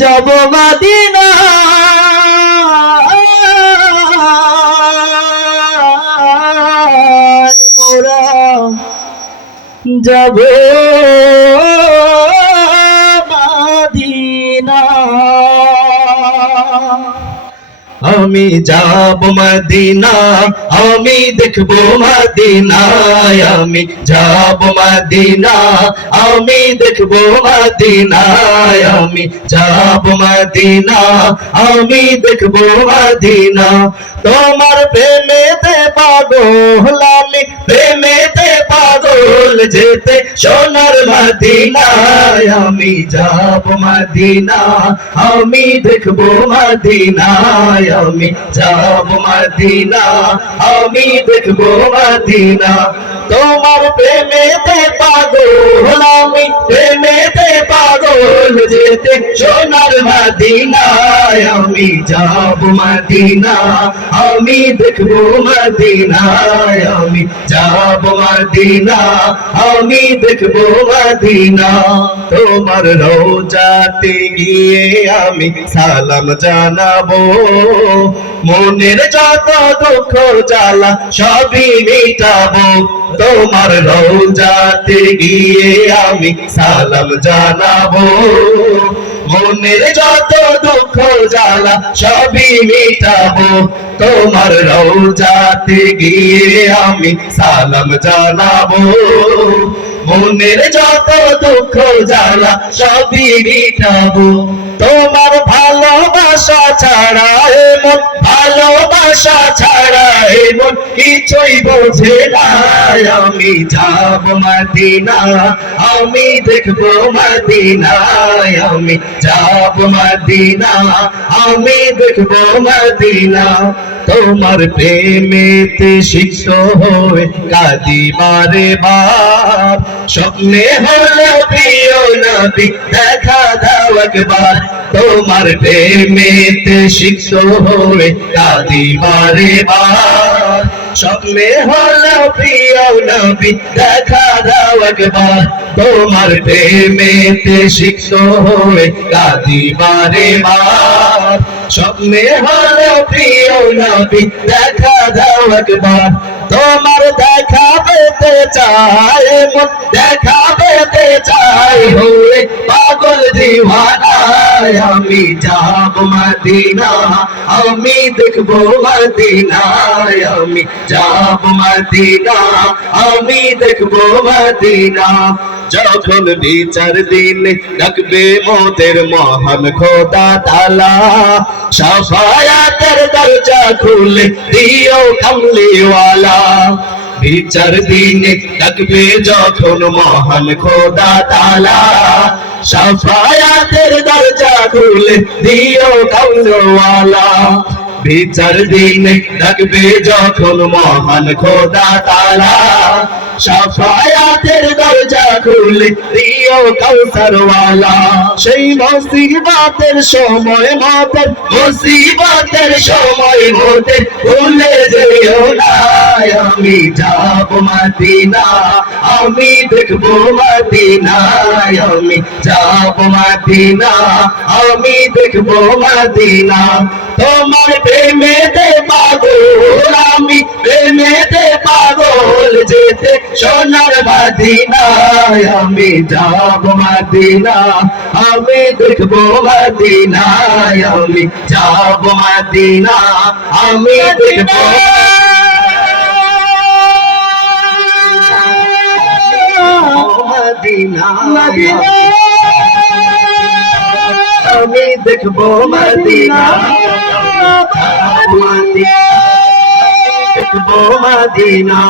যাব মদিনা মোরা যাব মদিনা আমি যাব মদিনা আমি দেখব মদিনা আমি যাব মদিনা আমি দেখব মদিনা আমি যাব মদিনা আমি দেখব মদিনা তোমার প্রেমেতে পাগল আমি প্রেমেতে পাগল যেতে সোনার মদিনা আমি যাব মদিনা আমি দেখব মদিনা আমি যাব মদিনা আমি দেখব মদিনা তোমার প্রেমেতে পাগল আমি প্রেমেতে পাগল যেতে সোনার মদিনা আমি যাব মদিনা আমি দেখব মদিনা আমি যাব মদিনা আমি দেখব মদিনা তোমার রওজাতে গিয়ে আমি সালাম জানাবো মনের যত দুঃখ জ্বালা সবই মিটাবো তোমার রওজাতে গিয়ে আমি সালাম জানাবো মনের যত দুঃখ জ্বালা সবই মিটাবো তোমার রওজাতে গিয়ে আমি সালাম জানাবো মনের যত দুঃখ জ্বালা সবই মিটাবো তোমার ভালোবাসা ছাড়া এমন ভালোবাসা ছাড়া এমন কিছুই বোঝে না আমি যাব মদিনা আমি দেখব মদিনা আমি যাব মদিনা আমি দেখব মদিনা তোমার প্রেমেতে সিক্ত হয়ে কাঁদি বারে বার স্বপ্নে হলো প্রিয় নবী দেখা দাও একবার তোমার প্রেমেতে সিক্ত হয়ে কাঁদি বারে বার স্বপ্নে হলো প্রিয় নবী দেখা দাও একবার তোমার প্রেমেতে সিক্ত হয়ে কাঁদি বারে বার স্বপ্নে হলো প্রিয় নবী দেখা দাও একবার তোমার দেখা পেতে চাই মন দেখা পেতে চাই হয়ে পাগল দিওয়ানা আমি যাব মদিনা আমি দেখব মদিনা আমি যাব মদিনা আমি দেখব মদিনা যখন বিচার দিন ডাকবে মোদের মহান খোদা তাআলা শাফায়াতের দরজা খুলে দিও কামলিওয়ালা বিচার দিনে ডাকবে যখন মহান খোদা তাআলা শাফায়াতের দরজা খুলে দিও কামলিওয়ালা বিচার দিনে ডাকবে যখন মহান খোদা তাআলা শাফায়াতের দরজা খুলে দিও কাউসারওয়ালা সেই মুসিবতের সময় মতের মুসিবতের সময় মতে ভুলে যেও না আমি যাব মদিনা আমি দেখব মদিনা আমি যাব মদিনা আমি দেখব মদিনা তোমার প্রেমেতে পাগল আমি প্রেমেতে পাগল যেতে সোনার মদিনা আমি যাব মদিনা আমি দেখব মদিনা আমি যাব মদিনা আমি দেখব মদিনা আমি দেখব মদিনা দেখব মদিনা।